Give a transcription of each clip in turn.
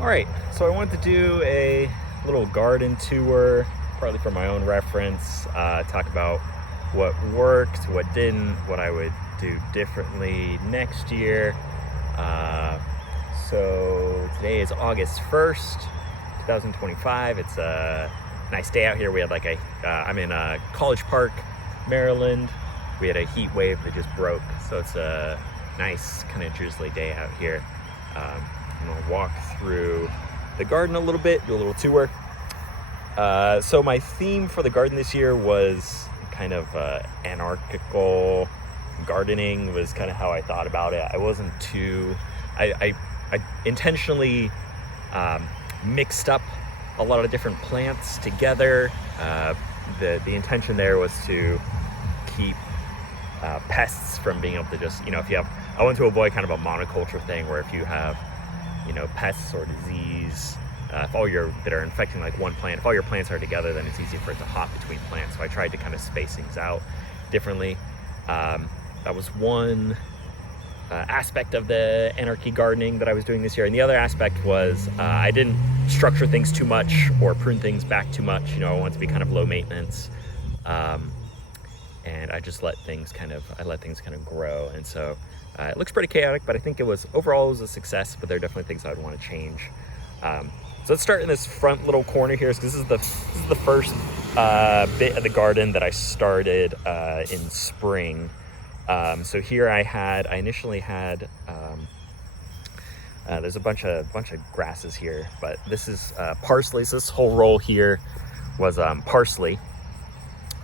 All right, so I wanted to do a little garden tour, partly for my own reference, talk about what worked, what didn't, what I would do differently next year. Uh, so today is August 1st, 2025. It's a nice day out here. We had I'm in College Park, Maryland. We had a heat wave that just broke, so it's a nice kind of drizzly day out here. I'm gonna walk through the garden a little bit, do a little tour. So my theme for the garden this year was kind of anarchical gardening was kind of how I thought about it. I wasn't too, I intentionally mixed up a lot of different plants together. The intention there was to keep pests from being able to just, I want to avoid kind of a monoculture thing where if you have, pests or disease, that are infecting like one plant, if all your plants are together, then it's easy for it to hop between plants. So I tried to kind of space things out differently. That was one aspect of the anarchy gardening that I was doing this year. And the other aspect was I didn't structure things too much or prune things back too much. I wanted to be kind of low maintenance. And I just let things kind of grow. And so it looks pretty chaotic, but I think overall it was a success, but there are definitely things I'd want to change. So let's start in this front little corner here, because this is the first bit of the garden that I started in spring. So here I initially had there's a bunch of grasses here, but this is parsley. So this whole row here was parsley.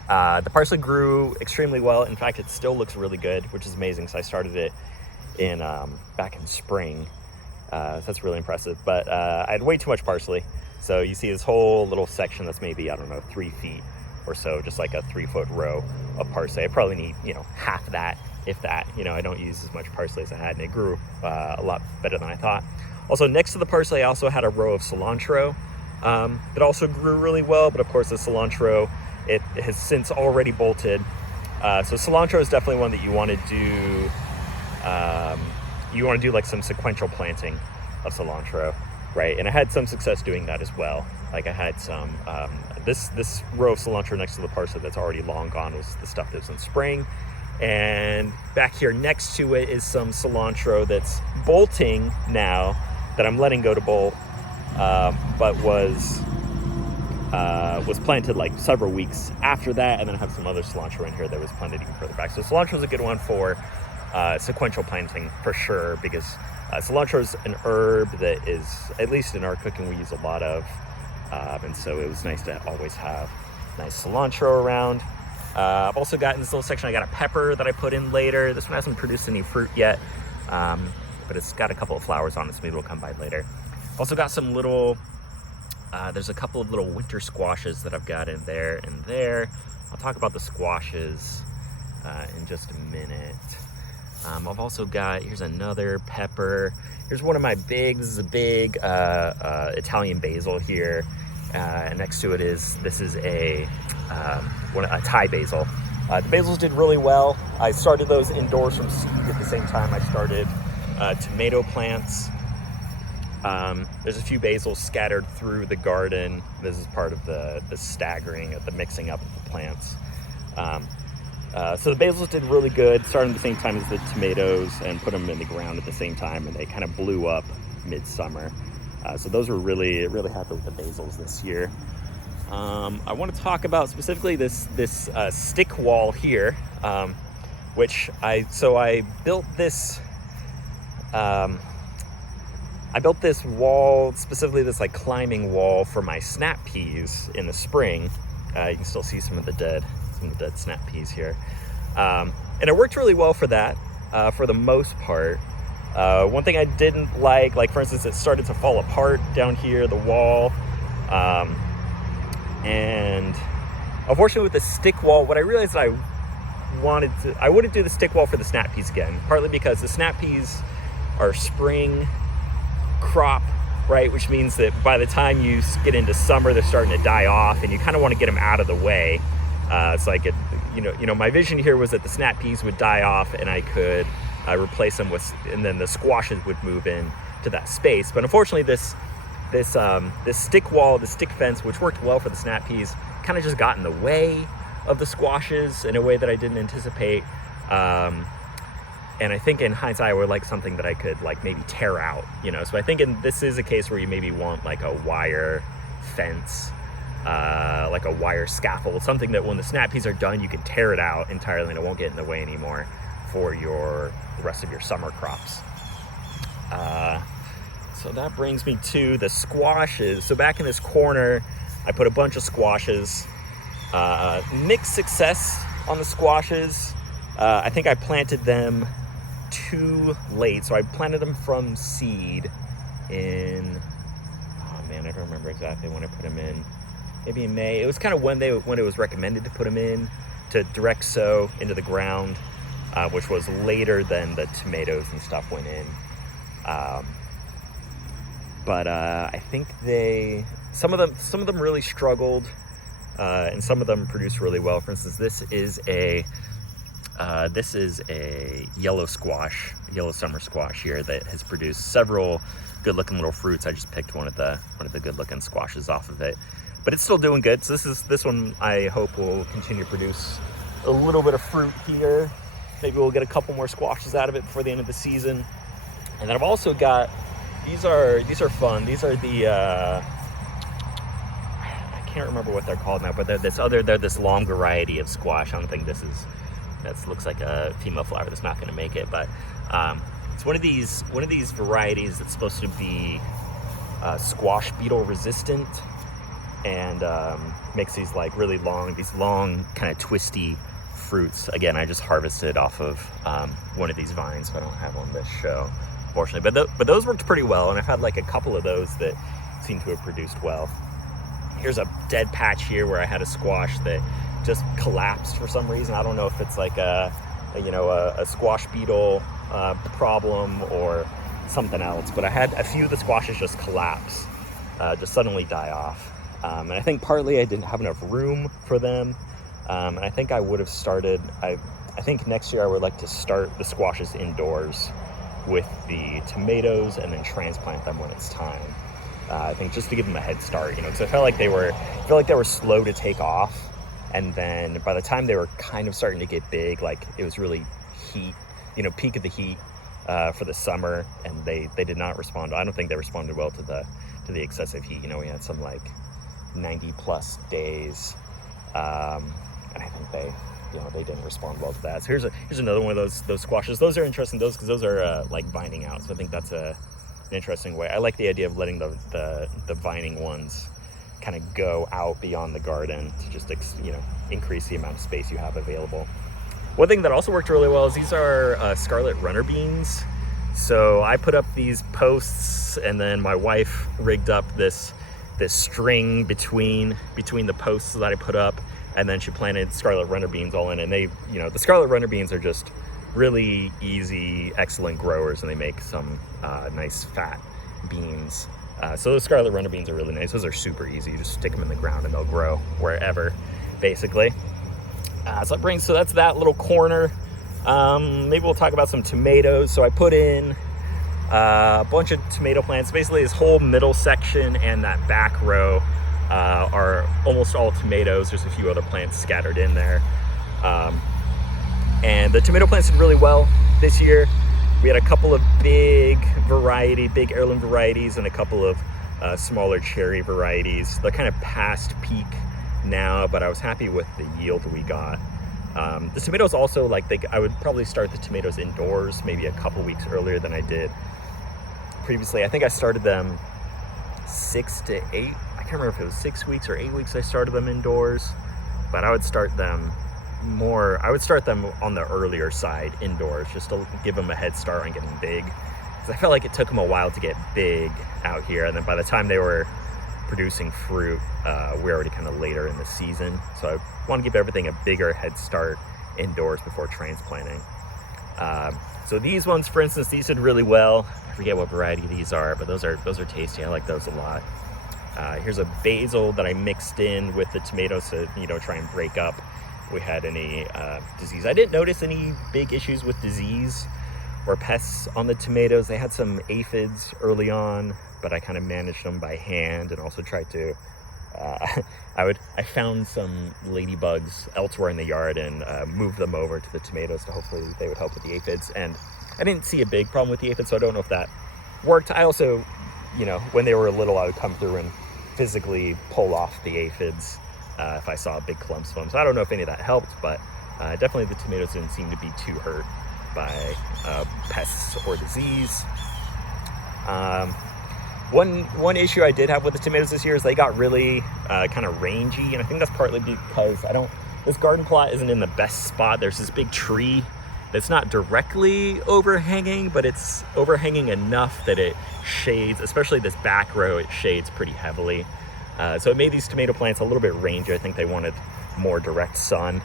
The parsley grew extremely well. In fact, it still looks really good, which is amazing. So I started it back in spring. So that's really impressive. But I had way too much parsley. So you see this whole little section that's maybe, 3 feet or so, just like a 3-foot row of parsley. I probably need, half that, if that. I don't use as much parsley as I had, and it grew a lot better than I thought. Also, next to the parsley, I also had a row of cilantro that also grew really well. But of course, the cilantro, it has since already bolted. So cilantro is definitely one that you want to do. You want to do like some sequential planting of cilantro, right? And I had some success doing that as well. Like I had some, this row of cilantro next to the parsley that's already long gone was the stuff that was in spring. And back here next to it is some cilantro that's bolting now that I'm letting go to bolt, but was planted like several weeks after that. And then I have some other cilantro in here that was planted even further back. So cilantro is a good one for sequential planting for sure, because cilantro is an herb that is, at least in our cooking, we use a lot of. And so it was nice to always have nice cilantro around. I've also got in this little section, I got a pepper that I put in later. This one hasn't produced any fruit yet, but it's got a couple of flowers on it, so maybe it'll come by later. Also got some little, there's a couple of little winter squashes that I've got in there and there. I'll talk about the squashes in just a minute. I've also got, here's another pepper. Here's one of my this is a big Italian basil here. And next to it is a Thai basil. The basils did really well. I started those indoors from seed at the same time I started tomato plants. There's a few basils scattered through the garden. This is part of the staggering of the mixing up of the plants. So the basils did really good, started at the same time as the tomatoes, and put them in the ground at the same time, and they kind of blew up midsummer. So those were really, really happy with the basils this year. I want to talk about specifically this stick wall here, which I built this. I built this wall, specifically this like climbing wall for my snap peas in the spring. You can still see some of the dead snap peas here. And it worked really well for that, for the most part. One thing I didn't like for instance, it started to fall apart down here, the wall. And unfortunately with the stick wall, what I realized I wouldn't do the stick wall for the snap peas again, partly because the snap peas are spring crop, right? Which means that by the time you get into summer, they're starting to die off, and you kind of want to get them out of the way. It's like, my vision here was that the snap peas would die off and I could replace them with, and then the squashes would move in to that space. But unfortunately, this this stick wall, the stick fence, which worked well for the snap peas, kind of just got in the way of the squashes in a way that I didn't anticipate. And I think in hindsight, I would like something that I could like maybe tear out, So I think this is a case where you maybe want like a wire fence, like a wire scaffold, something that when the snap peas are done, you can tear it out entirely and it won't get in the way anymore for the rest of your summer crops. So that brings me to the squashes. So back in this corner, I put a bunch of squashes. Mixed success on the squashes. I think I planted them too late. So I planted them from seed in, I don't remember exactly when I put them in. Maybe in May. It was kind of when it was recommended to put them in to direct sow into the ground, which was later than the tomatoes and stuff went in. But I think some of them really struggled, and some of them produced really well. For instance, this is a yellow summer squash here that has produced several good-looking little fruits. I just picked one of the good-looking squashes off of it, but it's still doing good. So this one I hope will continue to produce a little bit of fruit here. Maybe we'll get a couple more squashes out of it before the end of the season. And then I've also got these are fun. These are the I can't remember what they're called now, but they're this long variety of squash. I don't think that looks like a female flower that's not going to make it, but it's one of these varieties that's supposed to be squash beetle resistant, and makes these really long kind of twisty fruits. Again, I just harvested off of one of these vines, so I don't have on this show, unfortunately. But those worked pretty well, and I've had like a couple of those that seem to have produced well. Here's a dead patch here where I had a squash that just collapsed for some reason. I don't know if it's like a squash beetle problem or something else, but I had a few of the squashes just collapse, just suddenly die off. And I think partly I didn't have enough room for them. And I think I would have started, I think next year I would like to start the squashes indoors with the tomatoes and then transplant them when it's time. I think just to give them a head start, because I felt like they were slow to take off. And then by the time they were kind of starting to get big, like it was really heat, peak of the heat for the summer, and they did not respond. I don't think they responded well to the excessive heat. We had some 90 plus days, and I think they didn't respond well to that. So here's another one of those squashes. Those are interesting, because those are vining out. So I think that's an interesting way. I like the idea of letting the vining ones kind of go out beyond the garden to just increase the amount of space you have available. One thing that also worked really well is these are scarlet runner beans. So I put up these posts, and then my wife rigged up this string between the posts that I put up, and then she planted scarlet runner beans all in. And they, the scarlet runner beans are just really easy, excellent growers, and they make some nice fat beans. So those scarlet runner beans are really nice. Those are super easy. You just stick them in the ground and they'll grow wherever, basically. So that's that little corner. Maybe we'll talk about some tomatoes. So I put in a bunch of tomato plants. Basically, this whole middle section and that back row are almost all tomatoes. There's a few other plants scattered in there. And the tomato plants did really well this year. We had a couple of big heirloom varieties, and a couple of smaller cherry varieties. They're kind of past peak now, but I was happy with the yield we got. The tomatoes also, I would probably start the tomatoes indoors maybe a couple weeks earlier than I did previously. I think I started them 6 to 8. I can't remember if it was 6 weeks or 8 weeks I started them indoors, but I would start them on the earlier side indoors, just to give them a head start on getting big, because I felt like it took them a while to get big out here, and then by the time they were producing fruit, we're already kind of later in the season. So I want to give everything a bigger head start indoors before transplanting. So these ones, for instance, these did really well. I forget what variety these are, but those are tasty. I like those a lot. Here's a basil that I mixed in with the tomatoes to try and break up if we had any disease. I didn't notice any big issues with disease or pests on the tomatoes. They had some aphids early on, but I kind of managed them by hand, and also tried to I found some ladybugs elsewhere in the yard and moved them over to the tomatoes to hopefully they would help with the aphids. And I didn't see a big problem with the aphids, so I don't know if that worked. I also, when they were little, I would come through and physically pull off the aphids if I saw big clumps of them. So I don't know if any of that helped, but definitely the tomatoes didn't seem to be too hurt by pests or disease. One issue I did have with the tomatoes this year is they got really kind of rangy, and I think that's partly because this garden plot isn't in the best spot. There's this big tree that's not directly overhanging, but it's overhanging enough that it shades, especially this back row, it shades pretty heavily. So it made these tomato plants a little bit rangy. I think they wanted more direct sun.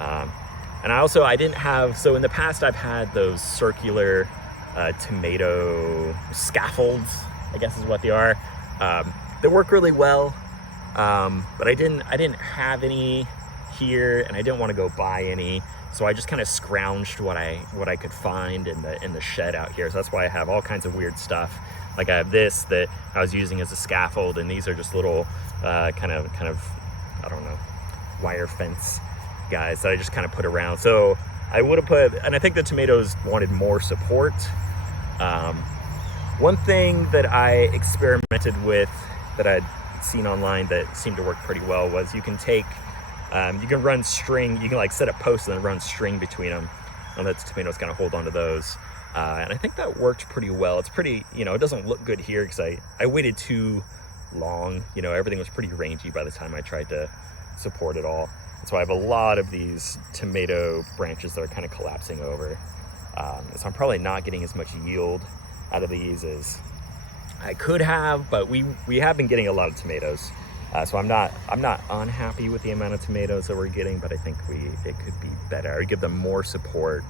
And I didn't have, so in the past I've had those circular tomato scaffolds, I guess is what they are. They work really well, but I didn't have any here, and I didn't want to go buy any, so I just kind of scrounged what I could find in the shed out here. So that's why I have all kinds of weird stuff. Like I have this that I was using as a scaffold, and these are just little kind of I don't know, wire fence guys that I just kind of put around. So I would have put, and I think the tomatoes wanted more support. One thing that I experimented with that I'd seen online that seemed to work pretty well was you can take, you can run string, you can like set up posts and then run string between them, and let the tomatoes kind of hold onto those. And I think that worked pretty well. It's pretty, it doesn't look good here because I waited too long. Everything was pretty rangy by the time I tried to support it all. So I have a lot of these tomato branches that are kind of collapsing over. So I'm probably not getting as much yield out of these as I could have, but we have been getting a lot of tomatoes. So I'm not unhappy with the amount of tomatoes that we're getting, but I think it could be better. I would give them more support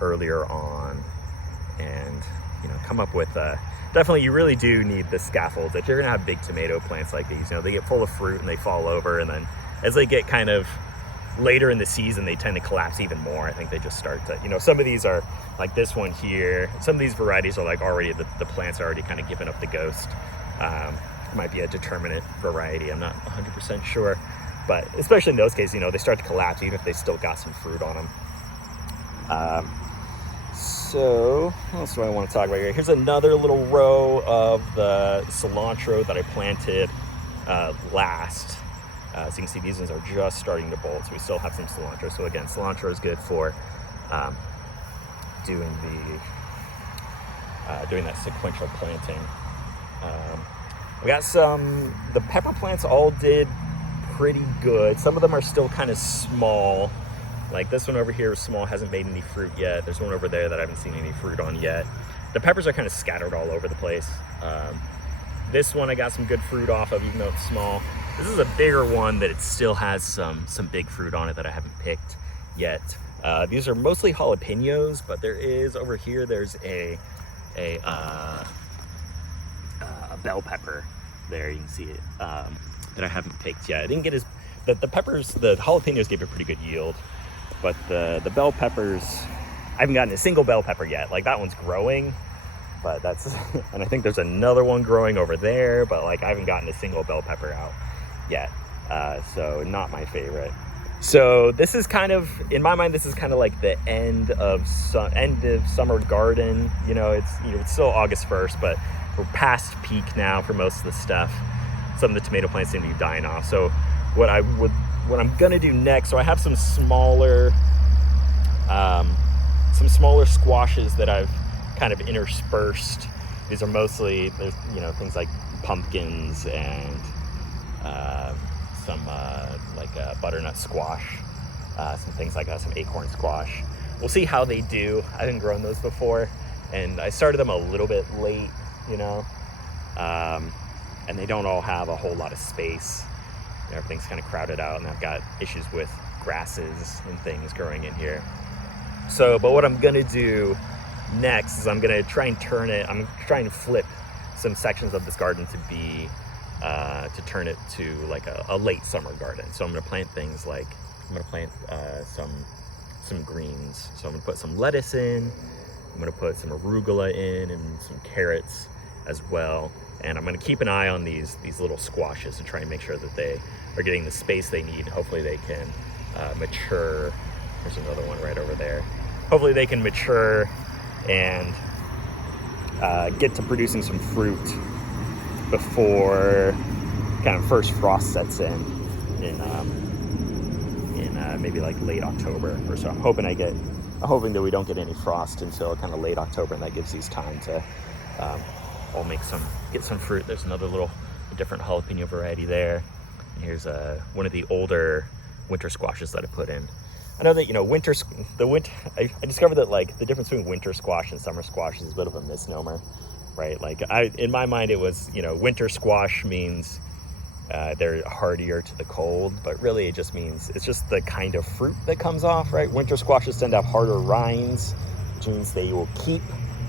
earlier on, and come up with definitely, you really do need the scaffold. If you're gonna have big tomato plants like these, they get full of fruit and they fall over, and then as they get kind of later in the season, they tend to collapse even more. I think they just start to, some of these are like this one here. Some of these varieties are like already, the plants are already kind of giving up the ghost. Might be a determinate variety, I'm not 100% sure, but especially in those cases, they start to collapse even if they still got some fruit on them. So what else do I want to talk about here? Here's another little row of the cilantro that I planted last. So you can see these ones are just starting to bolt, so we still have some cilantro. So again, cilantro is good for doing that sequential planting. We got the pepper plants all did pretty good. Some of them are still kind of small. Like this one over here is small, hasn't made any fruit yet. There's one over there that I haven't seen any fruit on yet. The peppers are kind of scattered all over the place. This one I got some good fruit off of, even though it's small. This is a bigger one that it still has some big fruit on it that I haven't picked yet. These are mostly jalapenos, but there is over here, there's a bell pepper there, you can see it, that I haven't picked yet. I didn't get the peppers, the jalapenos gave a pretty good yield, but the bell peppers, I haven't gotten a single bell pepper yet. Like that one's growing, but that's, and I think there's another one growing over there, but like I haven't gotten a single bell pepper out yet. So not my favorite. So this is kind of, in my mind, this is kind of like the end of summer garden. It's still August 1st, but we're past peak now for most of the stuff. Some of the tomato plants seem to be dying off. So what I'm gonna do next, so I have some smaller squashes that I've kind of interspersed. These are mostly, things like pumpkins and some butternut squash, some things like that, some acorn squash. We'll see how they do. I haven't grown those before, and I started them a little bit late, and they don't all have a whole lot of space. Everything's kind of crowded out, and I've got issues with grasses and things growing in here. So, but what I'm gonna do next is I'm gonna try and trying to flip some sections of this garden to turn it to like a late summer garden. So I'm gonna plant things like, some greens. So I'm gonna put some lettuce in, I'm gonna put some arugula in and some carrots, as well. And I'm going to keep an eye on these little squashes to try and make sure that they are getting the space they need. Hopefully they can mature. There's another one right over there. Hopefully they can mature and get to producing some fruit before kind of first frost sets in maybe like late October or so. I'm hoping that we don't get any frost until kind of late October, and that gives these time to all get some fruit. There's another different jalapeno variety there. And here's one of the older winter squashes that I put in. I know that, you know, I discovered that like the difference between winter squash and summer squash is a bit of a misnomer, right? Like in my mind it was, you know, winter squash means they're hardier to the cold, but really it just means it's just the kind of fruit that comes off, right? Winter squashes tend to have harder rinds, which means they will keep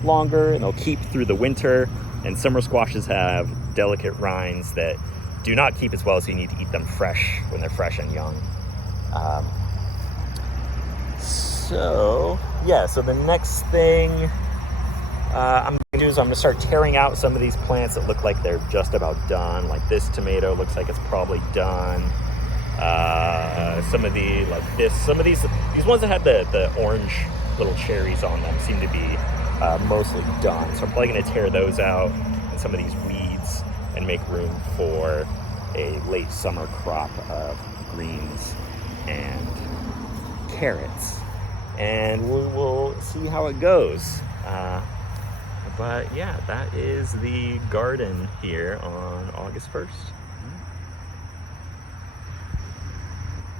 longer and they'll keep through the winter. And summer squashes have delicate rinds that do not keep as well, so you need to eat them fresh when they're fresh and young. So the next thing I'm gonna do is I'm gonna start tearing out some of these plants that look like they're just about done. Like this tomato looks like it's probably done. Some of these ones that had the orange little cherries on them seem to be mostly done. So I'm probably gonna tear those out and some of these weeds and make room for a late summer crop of greens and carrots. And we will see how it goes. But yeah, that is the garden here on August 1st.